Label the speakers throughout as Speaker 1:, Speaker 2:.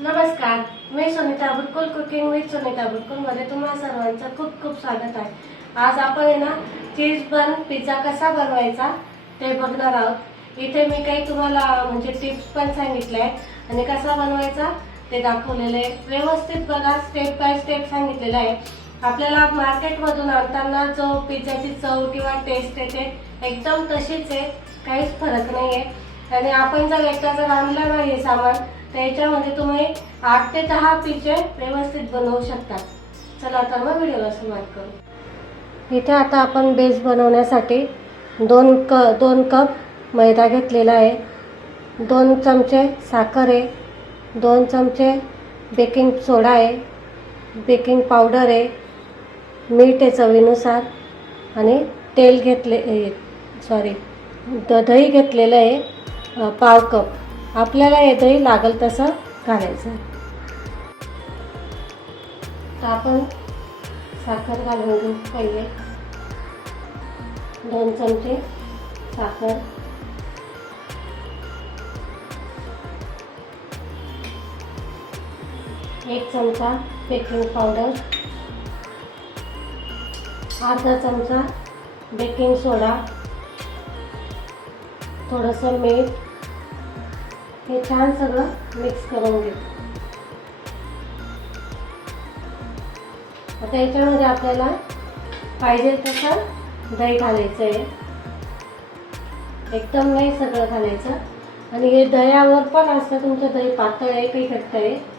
Speaker 1: नमस्कार मी Sunita Butkul cooking with Sunita बुटकुलमध्ये तुम्हा सर्वांचं खूप खूप स्वागत आहे. आज आपण आहे ना चीज बन पिझ्झा कसा बनवायचा ते बघणार आहोत. इथे मी काही तुम्हाला म्हणजे टिप्स पण सांगितल्या आहेत. आणि कसा बनवायचा ते दाखवलेलं आहे व्यवस्थित बघा स्टेप बाय स्टेप सांगितलेलं आहे. आपल्याला मार्केटमधून आणताना जो पिझ्झाची चव किंवा टेस्ट येते एकदम तशीच आहे. काहीच फरक नाही आहे आणि आपण जर एकदा जर आणलं नाही सामान तर याच्यामध्ये तुम्ही आठ ते दहा पिचे व्यवस्थित बनवू शकता. चला आता मग व्हिडिओला सुरुवात करू. इथे आता आपण बेस बनवण्यासाठी दोन क दोन कप मैदा घेतलेला आहे. दोन चमचे साखर आहे. दोन चमचे बेकिंग सोडा आहे. बेकिंग पावडर आहे. मीठ आहे चवीनुसार. आणि तेल घेतले सॉरी द दही घेतलेलं आहे पाव कप. आपल्याला येतही लागेल तसं घालायचं. तर आपण साखर घालून घेऊ पहिले. दोन चमचे साखर. एक चमचा बेकिंग पावडर. अर्धा चमचा बेकिंग सोडा. थोडंसं मीठ. हे छान सगळं मिक्स करून घेऊ. आता याच्यामध्ये आपल्याला पाहिजे तसं दही घालायचं आहे एकदम नाही सगळं घालायचं. आणि हे दह्यावर पण असतं तुमचं दही पातळ आहे काही घट्ट आहे.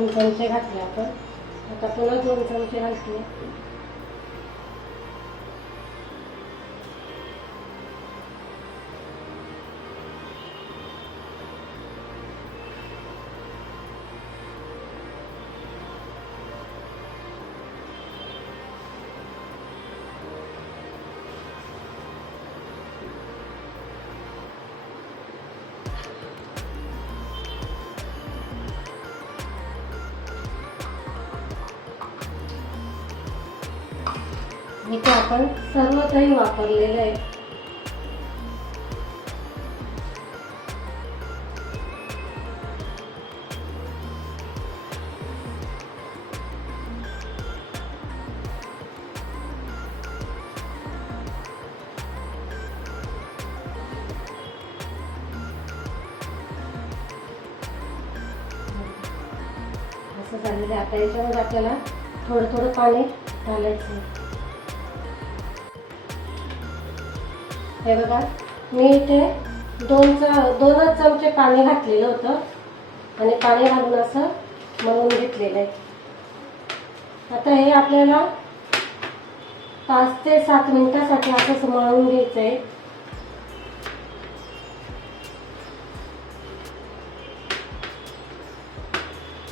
Speaker 1: दोन चमचे घातले आपण. आता पुन्हा दोन चमचे घालते. इथे आपण सर्व काही वापरलेलं आहे. असं झालेलं आहे. आता याच्यामध्ये आपल्याला थोडं थोडं पाणी घालायचं हे बघा मी इथे दोन च दोनच चमचे पाणी घातलेलं होतं आणि पाणी घालून असं मळून घेतलेलं आहे. आता हे आपल्याला पाच ते सात मिनिटासाठी असंच मळून घ्यायचं आहे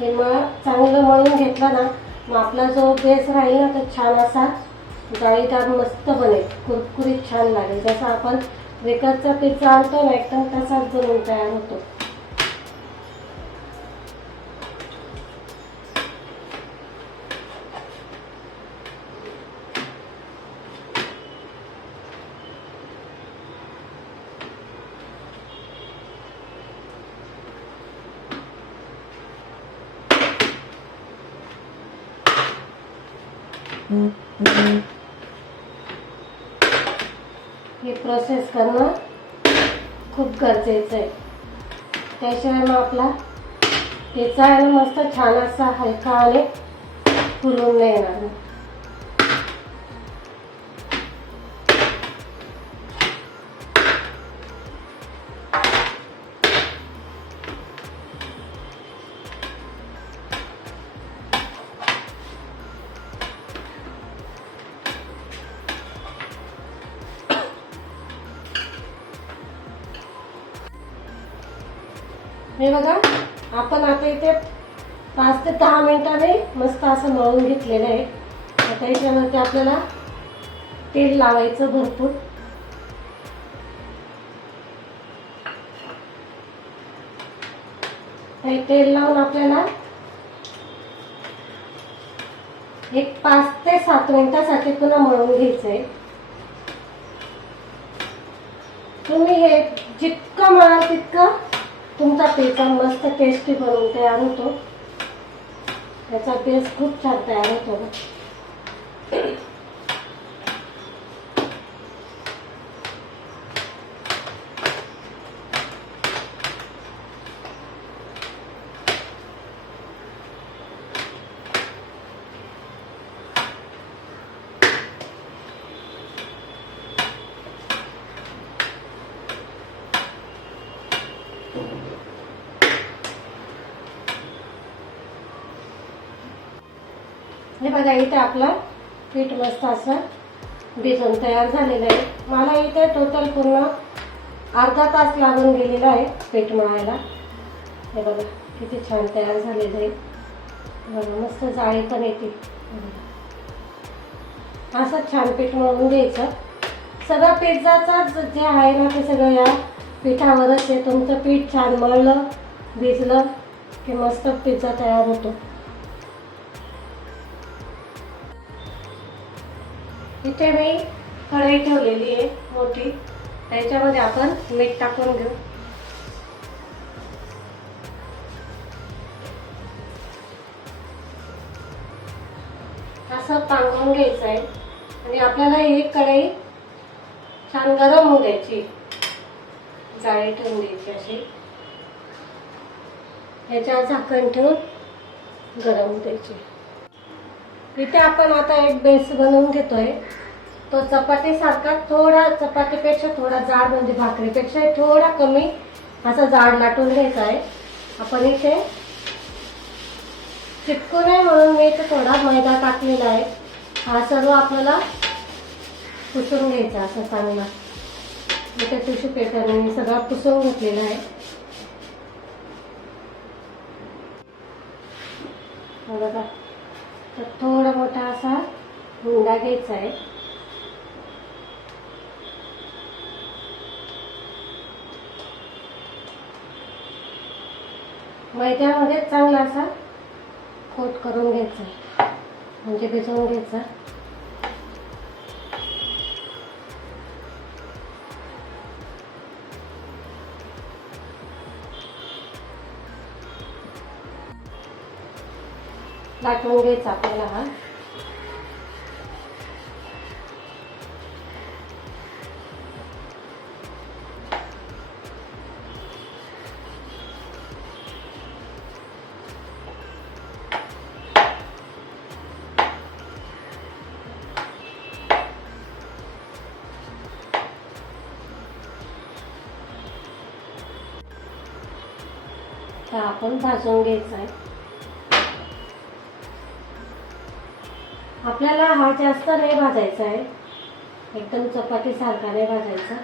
Speaker 1: हे मळ चांगलं मळून घेतलं ना मग आपला जो बेस राहील ना तो छान असा जाळीदार मस्त बनेल. कुरकुरीत छान लागेल. जसं आपण बेकरचा पिझ्झा आणतो ना एकदम तसाच बनवून तयार होतो. प्रोसेस करणं खूप गरजेचं आहे. त्याशिवाय मग आपला पिझ्झा आहे मस्त छान असा हलका आणि फुलून नाही येणार. आपण मस्त असं मळून घेतलेलं आहे. आता याच्यावरती आपल्याला तेल लावायचं भरपूर. तेल लावून आपल्याला एक पाच ते सात मिनिटासाठी पुन्हा मळून घ्यायचंय. तुम्ही हे जितकं मळाल तितकं तुमचा पेचा मस्त टेस्टी बनवून तयार होतो. त्याचा बेस खूप छान तयार होतो बघा इथे आपलं पीठ मस्त असं भिजून तयार झालेलं आहे. मला इथे टोटल पूर्ण अर्धा तास लागून गेलेला आहे पीठ मळायला. हे बघा किती छान तयार झालेलं आहे. बघा मस्त जाळी पण येते. असं छान पीठ मळून घ्यायचं. सगळं पिझ्झाचा जे आहे ना ते सगळं या पिठावरच आहे. तुमचं पीठ छान मळलं भिजलं की मस्त पिझ्झा तयार होतो. इथे मी कढई ठेवलेली आहे मोठी. त्याच्यामध्ये आपण मीठ टाकून घेऊ. असं पांगवून घ्यायचं आहे. आणि आपल्याला ही कढई छान गरम होऊ द्यायची. जाळी ठेवून द्यायची अशी. ह्याच्या झाकण ठेवून गरम होऊ द्यायची. इथे आपण आता एक बेस बनवून घेतोय. तो चपातीसारखा थोडा चपातीपेक्षा थोडा जाड म्हणजे भाकरीपेक्षा थोडा कमी असा जाड लाटून घ्यायचा आहे. आपण इथे चिटकू नये म्हणून मी इथे थोडा मैदा टाकलेला आहे. हा सर्व आपल्याला पुसून घ्यायचा असा चांगला. इथे टिश्यू पेपरने मी सगळा पुसून घेतलेला आहे. बघा. तर थोडा मोठा असा हुंडा घ्यायचा आहे. मैद्यामध्ये चांगला असा कोट करून घ्यायचा आहे. म्हणजे भिजवून घ्यायचा. साठवून घ्यायचा आपल्याला हा. आपण भाजून घ्यायचा आहे. आपल्याला हा जास्त नाही भाजायचा आहे. एकदम चपाती सारखा नाही भाजायचा.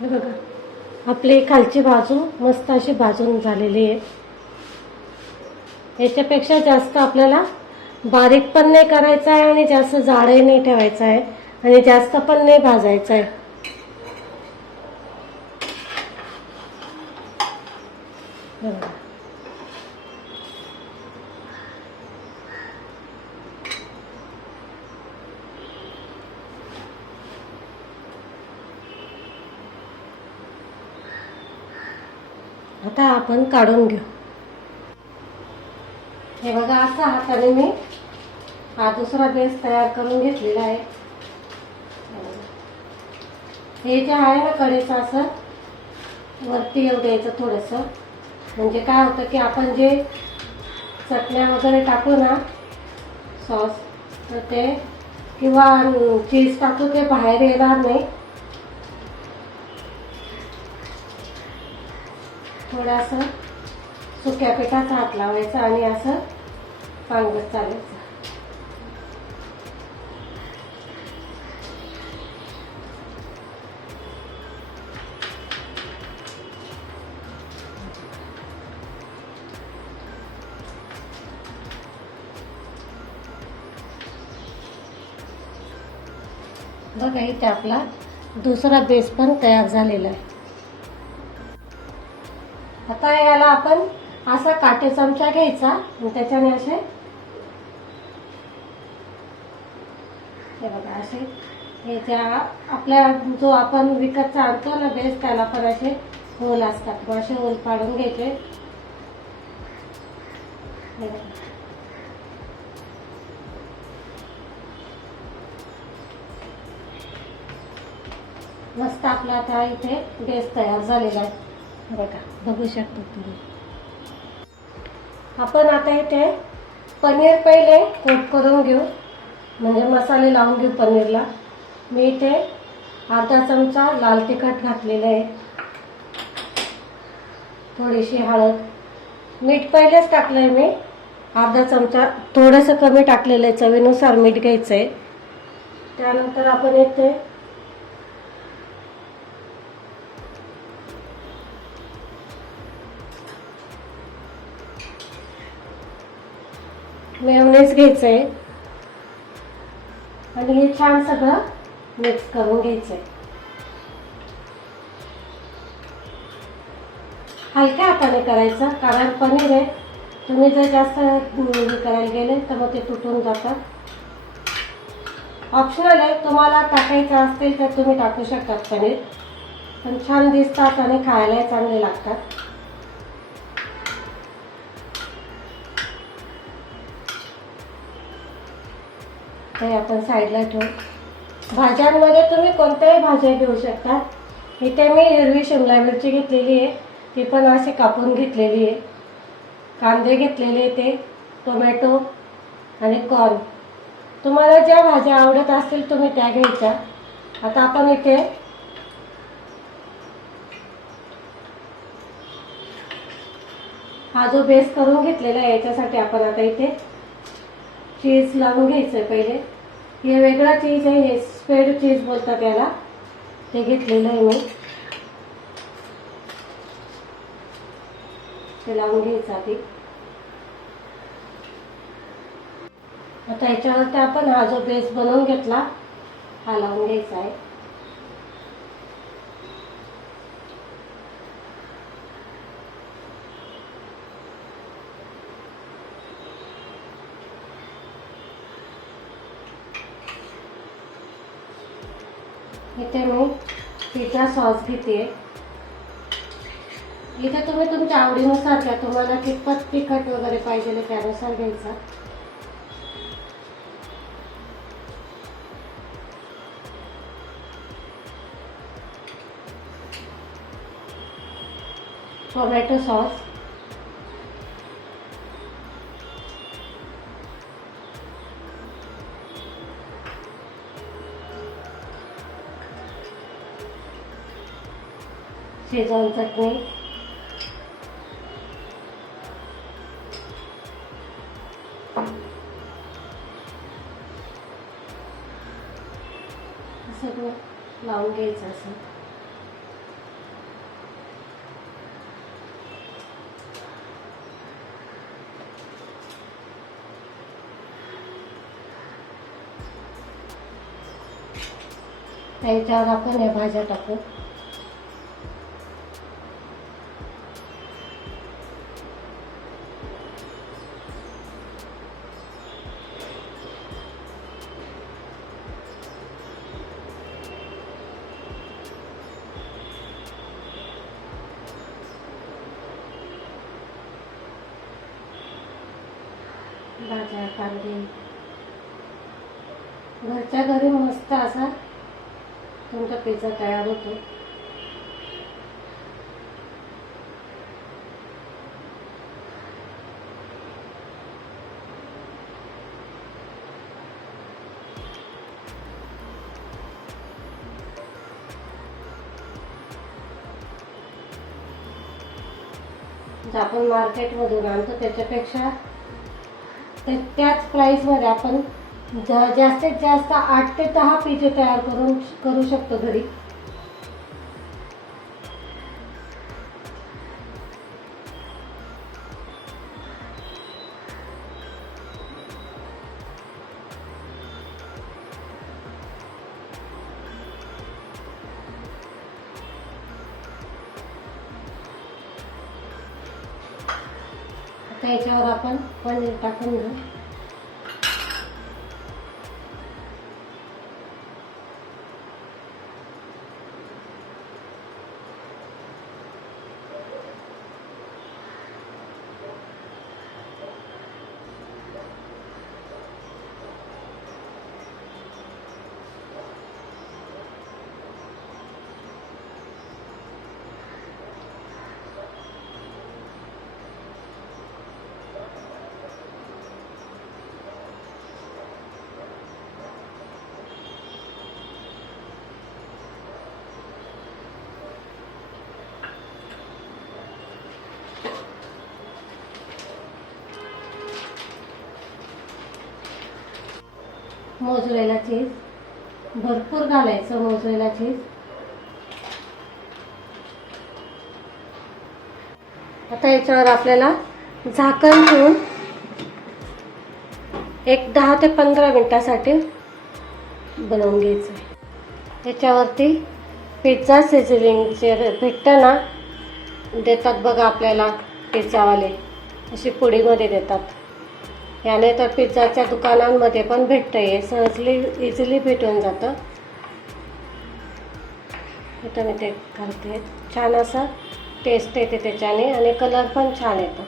Speaker 1: हे बघा आपली खालची बाजू मस्त अशी भाजून झालेली आहे. याच्यापेक्षा जास्त आपल्याला बारीक पण नाही करायचं आहे आणि जास्त जाडही नाही ठेवायचं आहे आणि जास्त पण नाही भाजायचं आहे. आपण काढून घेऊ. हे बघा असा हाताने मी हा दुसरा बेस तयार करून घेतलेला आहे. हे जे आहे ना कडेचं असं वरती येऊ द्यायचं थोडंसं. म्हणजे काय होतं की आपण जे चटण्या वगैरे टाकू ना सॉस तर ते किंवा चीज टाकू ते बाहेर येणार नाही. थोडं असं सुक्या पिठाचा हात लावायचा आणि असं पांगत चालायचं. बघा इथे आपला दुसरा बेस पण तयार झालेला आहे. आता याला आपण असा काटे चमचा घ्यायचा आणि त्याच्याने असे हे बघा असे हे आपल्या जो आपण विकतचा आणतो ना बेस त्याला पण असे होल असतात. मग असे होल पाडून घ्यायचे. मस्त आपला आता इथे बेस तयार झालेला आहे. बघा. बघू शकतो तुम्ही. आपण आता इथे पनीर पहिले कोट करून घेऊ. म्हणजे मसाले लावून घेऊ पनीरला. मी इथे अर्धा चमचा लाल तिखट घातलेलं आहे. थोडीशी हळद. मीठ पहिलेच टाकलं आहे मी. अर्धा चमचा थोडंसं कमी टाकलेलं आहे. चवीनुसार मीठ घ्यायचं आहे त्यानंतर आपण इथे मेयोनेज घ्यायचं आहे आणि हे छान सगळं मिक्स करून घ्यायचंय. हलक्या हाताने करायचं कारण पनीर आहे. तुम्ही जर जास्त हे करायला गेले तर मग ते तुटून जातात ऑप्शनल आहे तुम्हाला टाकायचं असतील तर तुम्ही टाकू शकतात पनीर. पण छान दिसतात आणि खायलाही चांगले लागतात. हे आपण साईडला ठेवू. भाज्यांमध्ये तुम्ही कोणत्याही भाज्या घेऊ शकता. इथे मी हिरवी शिमला मिरची घेतलेली आहे. ती पण अशी कापून घेतलेली आहे. कांदे घेतलेले ते टोमॅटो आणि कॉर्न. तुम्हाला ज्या भाज्या आवडत असतील तुम्ही त्या घ्यायच्या. आता आपण इथे हा जो बेस करून घेतलेला आहे याच्यासाठी आपण आता इथे चीज लावून घ्यायचं आहे पहिले. हे वेगळा चीज आहे हे स्पेड चीज बोलतात याला. ते घेतलेलं आहे मी. ते लावून घ्यायचं आधी. आता याच्यावरती आपण हा जो बेस बनवून घेतला हा लावून घ्यायचा आहे. इथे मी पिझ्झा सॉस घेते इथे तुम्ही तुमच्या आवडीनुसार घ्या. तुम्हाला कितपत तिखट वगैरे पाहिजे त्यानुसार घ्यायचा. टोमॅटो सॉस शेजवान चटणी सगळं लावून घ्यायचं असं. त्याच्यावर आपण या भाज्या टाकू. तुमचा पिझ्झा तयार होतो. आपण मार्केटमधून आणतो त्याच्यापेक्षा त्याच प्राईसमध्ये आपण जास्तीत जास्त आठ ते दहा पिठे तयार करून करू शकतो घरी. त्याच्यावर आपण पनीर टाकून घेऊ. मोजलेला चीज भरपूर घालायचं मोजलेला चीज आता याच्यावर आपल्याला झाकण ठेवून एक दहा ते पंधरा मिनिटासाठी बनवून घ्यायचं आहे याच्यावरती पिझ्झा सिझलिंगचे भेटतं ना देतात बघा आपल्याला पिझ्झावाले अशी पुडीमध्ये देतात. याने तर पिझ्झाच्या दुकानांमध्ये पण भेटतं आहे सहजली इझिली भेटून जातं. इथं मी ते घालते. छान असं टेस्ट येते त्याच्याने आणि कलर पण छान येतो.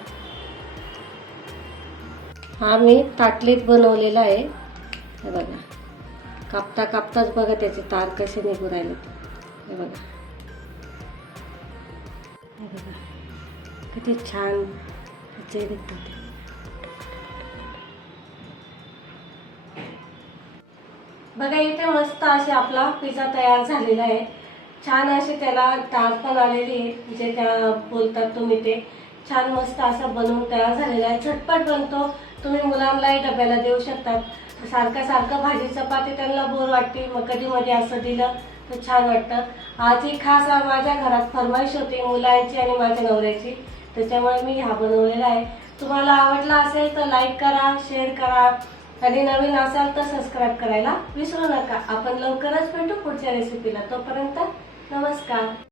Speaker 1: हा मी ताटलीत बनवलेला आहे. हे बघा. कापता कापताच बघा त्याचे तार कसे निघू राहिले. हे बघा. हे बघा. किती छान. जे निघतात बघा इथे मस्त असे आपला पिझ्झा तयार झालेला आहे. छान असे त्याला तार पण आलेली आहे जे त्या बोलतात तुम्ही ते. छान मस्त असं बनवून तयार झालेला आहे. झटपट बनतो. तुम्ही मुलांनाही डब्याला देऊ शकतात. सारखं सारखं भाजी चपाती त्यांना बोर वाटते. मग कधी मध्ये असं दिलं तर छान वाटतं. आज ही खास माझ्या घरात फरमाईश होती मुलांची आणि माझ्या नवऱ्याची. त्याच्यामुळे मी हा बनवलेला आहे. तुम्हाला आवडला असेल तर लाईक करा शेअर करा. कधी नवीन असाल तर सबस्क्राईब करायला विसरू नका. आपण लवकरच भेटू पुढच्या रेसिपीला तोपर्यंत नमस्कार.